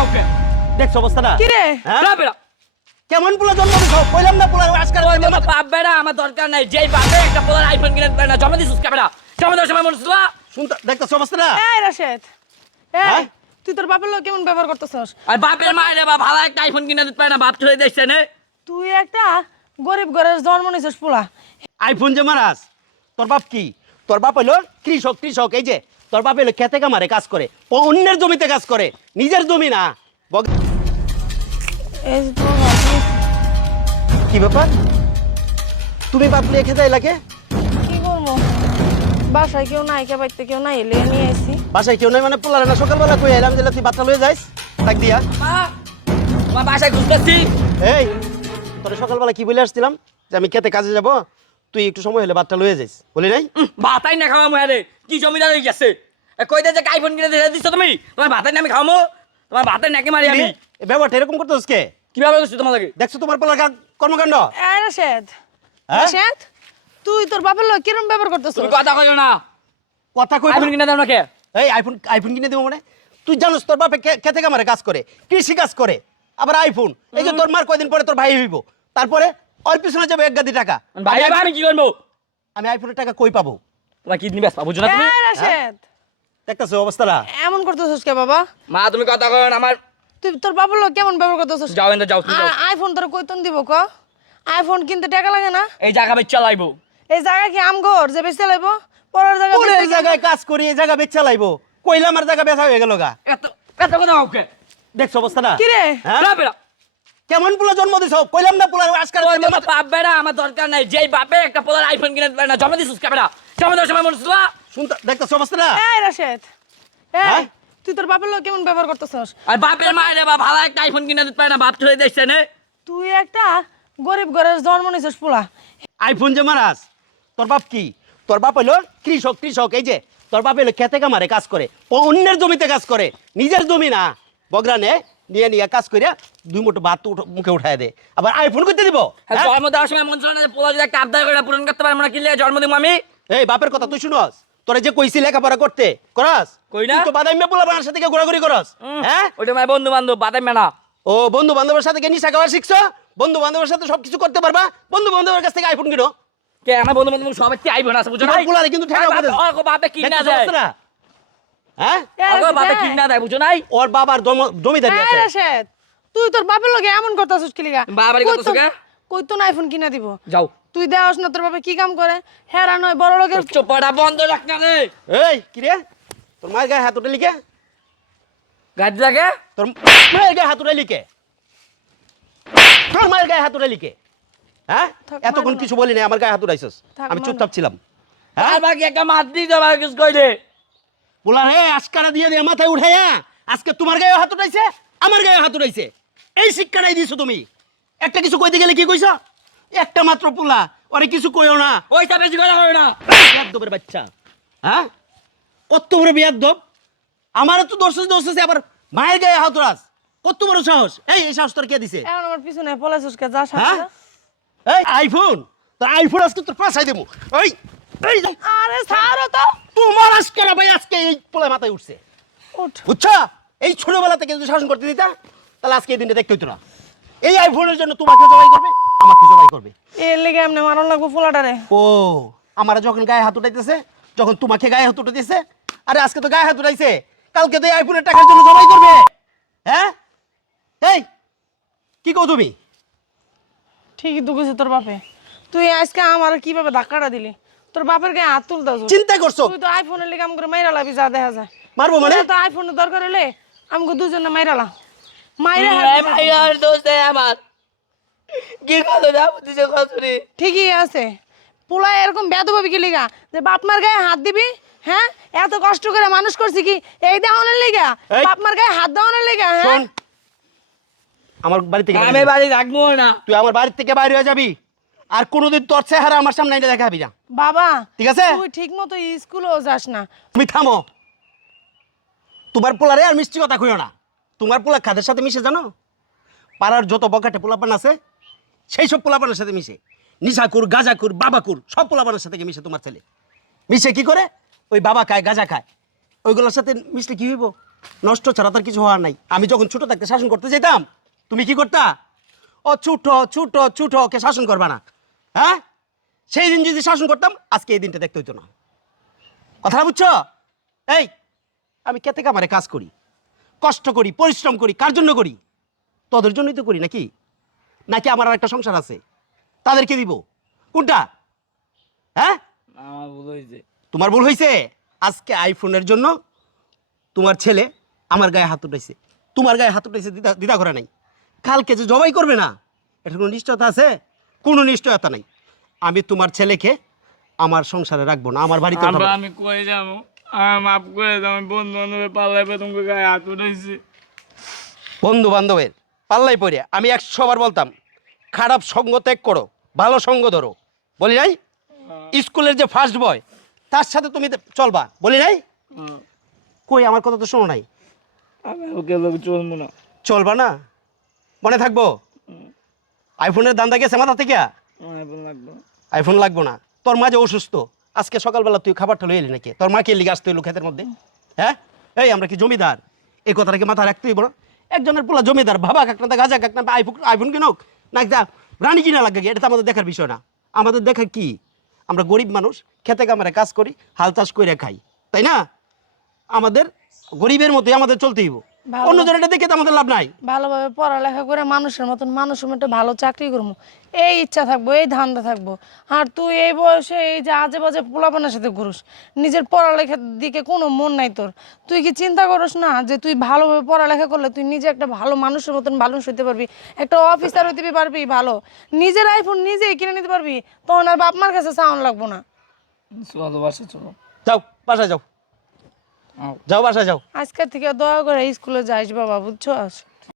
ওকে দেখছ অবস্থাটা কি রে হ্যাঁ না বেড়া কেমন পোলা জন্ম দিছো কইলাম না পোলা আজকাল ওই বাবা বাপ বেড়া আমার দরকার নাই যেই বাপে একটা পোলার আইফোন কিনে দেয় না জমা দিছিস কে বেড়া জমা দেওয়ার সময় মনে ছিল শুনতে দেখছ অবস্থাটা এই রাশেদ হ্যাঁ? এই তুই তোর বাপের লোক কেমন ব্যবহার করতেছস আর বাপের মায়ের বা ভালো একটা আইফোন কিনে দিতে পারে না বাপ চলে দেখছে না তুই একটা গরিব ঘরের জন্ম নিছিস পোলা আইফোন যে মারাস তোর বাপ কি তোর বাপ হইলো কৃষক এই যে তোর বাপ হইলো খেতে কামারে কাজ করে অন্যের জমিতে কাজ করে নিজের জমি না এই যে তোর বাপ, কি ব্যাপার তুমি বাপ নিয়ে খেতে এলাকে কি করবো বাসায় কেউ নাই কে বাড়িতে কেউ নাই এলে নিয়ে আইছি বাসায় কেউ নাই মানে পোলারে না সকালবেলা কই এলাম যে তুই বাচ্চা লয়ে যাইস তাক দিয়া মা তোমার বাসায় ঘুরতেছি এই তোর সকালবেলা কি বলে আসছিলাম যে আমি খেতে কাজে যাব তুই একটু সময় হলে বাচ্চা লয়ে যাইস বলি নাই ভাতাই না খাওয়া মুয়ারে কি জমিদার হয়ে গেছে কই দে যে আইফোন কিনে দিয়ে দিছো তুমি তোমার ভাতাই না আমি খাওয়ামো তোমার ভাতাই নাকি মারি আমি এই ব্যাপারটা এরকম করতেছিস কে কিভাবে করছি তোমাদেরকে দেখছো তোমার পোলার কর্মকাণ্ড এই রাশেদ হ্যাঁ? রাশেদ তুই তোর বাপের লোক কিরম ব্যবহার করতেছস তুমি কথা কইও না কথা কই আইফোন কিনে দাও না কে এই আইফোন কিনে দেবো মানে তুই জানোস তোর বাপে খেতে কামারে কাজ করে কৃষি কাজ করে আবার আইফোন এই যে তোর মার কয়দিন পরে তোর ভাই হইব তারপরে ওর পিছনে যাবে 1 গাদি টাকা ভাই আমি কি করবো আমি আইফোনের টাকা কই পাবো তোমার কিডনি ব্যস্ত বুঝো না তুমি এই রাশেদ দেখতেছো অবস্থাটা এমন করতেছস কে বাবা মা তুমি কথা কইও না আমার তুই তোর বাপের লোক কেমন ব্যবহার করতেছস যাও এন্ড যাও তুমি যাও আইফোন তোর কইতন দিব ক আইফোন কিনতে টাকা লাগে না এই জায়গা বেচ চালাইবো এই জায়গা কি আমগর যে বেচতে লাইবো পরের জায়গা ওরে বেচতে এই জায়গায় কাজ করি এই জায়গা বেচা লাইবো কইলাম আর জায়গা বেচা হয়ে গেল গা এত এত কথা ওকে দেখছো অবস্থাটা কি রে হ্যাঁ না বেড়া কেমন পোলা জন্ম দিছো কইলাম না পোলা আজকাল ওই বাবা বাপ বেড়া আমার দরকার নাই যেই বাপে একটা পোলার আইফোন কিনে দেয় না জমা দিছিস কে বেড়া জমা দেওয়ার সময় মনে ছিল শুনতে দেখতেছো অবস্থাটা এই রাশেদ এই হ্যাঁ? তুই তোর বাপের লোক কেমন ব্যবহার করতেছস আর বাপের মায়ের বা ভালো একটা আইফোন কিনে দিতে পারে না বাপ চলে দেখছে না তুই একটা গরিব ঘরের জন্ম নিছিস পোলা আইফোন যে মারাস তোর বাপ কি তোর বাপ হইলো কৃষক এই যে তোর বাপ হইলো খেতে কামারে কাজ করে অন্যের জমিতে কাজ করে নিজের জমি না বগরানে নিয়ে কাজ করিয়া 2 মুঠো ভাত মুখে উঠায় দে আবার আইফোন করতে দিব হ্যাঁ? জন্ম দেওয়ার সময় মন ছিল না যে পোলা যদি একটা আবদার করে পূরণ করতে পারবো না কিনলে জন্ম দিব আমি এই বাপের কথা তুই শুনস তোরে যে কইছি লেখাপড়া করতে করস কই না? তুই তো বাদামি পোলা বানার সাথে ঘোরাঘুরি করস হ্যাঁ ওইটা আমার বন্ধু বান্ধব বাদাম মেনা ও বন্ধু বান্ধবের সাথে কি নিশা খাওয়া শিখছো বন্ধু বান্ধবের সাথে সবকিছু করতে পারবা বন্ধু বান্ধবের কাছ থেকে আইফোন কিনো কে আমার বন্ধু বান্ধব সবাই কি আইবো না আছে বুঝো না তোমার পোলারে কিন্তু ঠেকাও করে ওগো বাপে কিনা দেয় হ্যাঁ ওগো বাপে কিনা দেয় বুঝো নাই ওর বাবার জমিদারি এই আছে রাশেদ তুই তোর বাপের লোক এমন করতেছস কি লিগা বাবারই করতেছ কে? কইতো না আইফোন কিনা দিব যাও তুই দেওয়াস না তোর বাবা কি কাম করে হেরা নয় বড় লোকের চোপাটা বন্ধ রাখ না রে এই কি রে তোর মায়ের গায়ে হাত উঠে লিখে গাড়ি লাগে তোর মায়ের গায়ে হাত উঠে লিখে তোর মায়ের গায়ে হাত উঠে লিখে হ্যাঁ থাক, এতক্ষণ মারো না। কিছু বলি না আমার গায়ে হাত উঠাইছস থাক, আমি মারো চুপচাপ না। ছিলাম হ্যাঁ আর বাকি একটা মাত দিতে পারে কিছু কইলে বলা হে আজকারা দিয়ে দিয়ে মাথায় উঠাইয়া আজকে তোমার গায়ে হাত উঠাইছে আমার গায়ে হাত উঠাইছে এই শিক্ষাটাই দিছো তুমি একটা কিছু কইতে গেলে কি কইছো একটা মাত্র পোলা ওরে কিছু কইও না ওইটা বেশি কথা হবে না বিয়াদ্দবের বাচ্চা হ্যাঁ কত বড় বিয়াদ্দব আমারও তো দোষ আছে আবার মায়ের গায়ে হাত উঠাস কত বড় সাহস এই সাহস তোর কে দিছে এখন আমার পিছনে পলাইছস কে যা হ্যাঁ সামনে এই আইফোন তোর আইফোন আজকে তোর পাশাই দেবো এই এই আরে ছাড়ো তো তোমার আজকারা ভাই আজকে এই পোলা মাথায় উঠছে উঠ বুঝছো এই ছোটবেলা থেকে যদি শাসন করতে দিতা তাহলে আজকে এই দিনটা দেখতে হইতো না এই আইফোনের জন্য তোমাকে জবাই করবে আমাকে জবাই করবে এর লেগে এমনি মারণ লাগবো পোলাটারে ও আমার যখন গায়ে হাত উঠাইতেছে যখন তোমাকে গায়ে হাত উঠাইতেছে আরে আজকে তো গায়ে হাত উঠাইছে কালকে তো এই আইফোনের টাকার জন্য জবাই করবে হ্যাঁ এই কি কও তুমি ঠিকই তো কইছে তোর বাপে তুই আজকে আমার কিভাবে ধাক্কাটা দিলি তোর বাপের গায়ে হাত তুলতাছ চিন্তা করছো তুই তো আইফোনের লেগে আমাকে মাইরা লাবি যা দেখা যায় মারবো মানে তোর তো আইফোনের দরকার হলে আমাকে দুজনে মাইরালা মাইরা ভাই আর দোস্ত আমার কি কথা না বুঝছে কত রে ঠিকই আছে পোলা এরকম বেদভাবি কি লিগা যে বাপ মার গায়ে হাত দিবি হ্যাঁ এত কষ্ট করে মানুষ করছি কি এই দেওয়ানোর লিগা এই। বাপ মার গায়ে হাত দেওয়ানোর লিগা হ্যাঁ শোন আমার বাড়ি থেকে আমি বাড়ি রাখবো না তুই আমার বাড়ি থেকে বাইরে হয়ে যাবি আর কোনোদিন তোর চেহারা আমার সামনে এনে দেখাবি না বাবা ঠিক আছে তুই ঠিক মতো স্কুলেও যাস না তুমি থামো তোমার পোলারে আর মিষ্টি কথা কইও না তোমার পোলা কাদের সাথে মিশে জানো পাড়ার যত বকাটে পোলাপান আছে সেই সব পোলাপানের সাথে মিশে নিশাকুর গাজাকুর বাবাকুর সব পোলাপানের সাথে মিশে তোমার ছেলে মিশে কি করে ওই বাবা খায় গাজা খায় ওইগুলোর সাথে মিশলে কি হইব নষ্ট ছাড়া তার কিছু হওয়ার নাই। আমি যখন ছোট থাকতে শাসন করতে যেতাম, তুমি কি করতা? ও ছোট ছোট ছোট, ওকে শাসন করবা না, হ্যাঁ? সেই দিন যদি শাসন করতাম, আজকে এই দিনটা দেখতে হইতো না। কথাটা বুঝছো? এই, আমি খেতে কামারে কাজ করি, কষ্ট করি, পরিশ্রম করি, কার জন্য করি? তোদের জন্যই তো করি, নাকি? নাকি আমার আর একটা সংসার আছে, তাদেরকে দিব? কোনটা? হ্যাঁ, আমার ভুল হয়েছে। তোমার ভুল হয়েছে। আজকে আইফোনের জন্য তোমার ছেলে আমার গায়ে হাত উঠাইছে, তোমার গায়ে হাত উঠাইছে, দ্বিধা দ্বিধা করে নাই। কালকে যে জবাই করবে না, এটা কোনো নিশ্চয়তা আছে? কোনো নিশ্চয়তা নাই। আমি তোমার ছেলেকে আমার সংসারে রাখবো না, আমার বাড়িতে উঠাবো না। আমি কই যাবো? আমার মাফ করে দাও, আমি বন্ধু বান্ধবের পাল্লায় তোমাকে গায়ে হাত উঠেছি। বন্ধু বান্ধবের পাল্লাই পড়ে আমি 100 বার বলতাম, খারাপ সঙ্গ ত্যাগ করো, ভালো সঙ্গ ধরো, বলি নাই? স্কুলের যে ফার্স্ট বয়, তার সাথে তুমি চলবা, বলি নাই? কই, আমার কথা তো শোনো নাই। আমি ওকে চলবো না। চলবা না? মনে থাকবো? আইফোনের দান্দা গেছে মাথা থেকে? লাগবে। আইফোন লাগবো না। তোর মা যে অসুস্থ, আজকে সকালবেলা তুই খাবারটা লই এলি নাকি? তোর মাকে লিগে আসতে হইলো ক্ষেতের মধ্যে, হ্যাঁ? এই, আমরা কি জমিদার? এই কথাটাকে মাথা রাখতে হইব না? একজনের পোলা জমিদার, ভাবা কাক না, গাজা কাক না, আইফোন কিনুক না, রানী কিনা লাগে, এটা তো আমাদের দেখার বিষয় না। আমাদের দেখা কি? আমরা গরিব মানুষ, খেতে কামারে কাজ করি, হাল চাষ করে খাই, তাই না? আমাদের গরিবের মতোই আমাদের চলতে হইব। ভালো। অন্য জনের দেখে তো আমাদের লাভ নাই। ভালোভাবে পড়ালেখা করে মানুষের মতন মানুষের মতো ভালো চাকরি করবো, এই ইচ্ছা থাকবো, এই ধান্দা থাকবো। আর তুই এই বয়সে এই যে আজে বাজে পোলাপানের সাথে ঘুরুস, নিজের পড়ালেখার দিকে কোনো মন নাই তোর। তুই কি চিন্তা করস না যে তুই ভালোভাবে পড়ালেখা করলে তুই নিজে একটা ভালো মানুষের মতন মানুষ হইতে পারবি, একটা অফিসার হইতে পারবি, ভালো নিজের আইফোন নিজেই কিনে নিতে পারবি, তখন আর বাপ মার কাছে চাওয়ান লাগবো না। চলো বাসা চলো। যাও বাসায় যাও, যাও বাসায় যাও। আজকের থেকে দয়া করে স্কুলে যাইস বাবা, বুঝছো?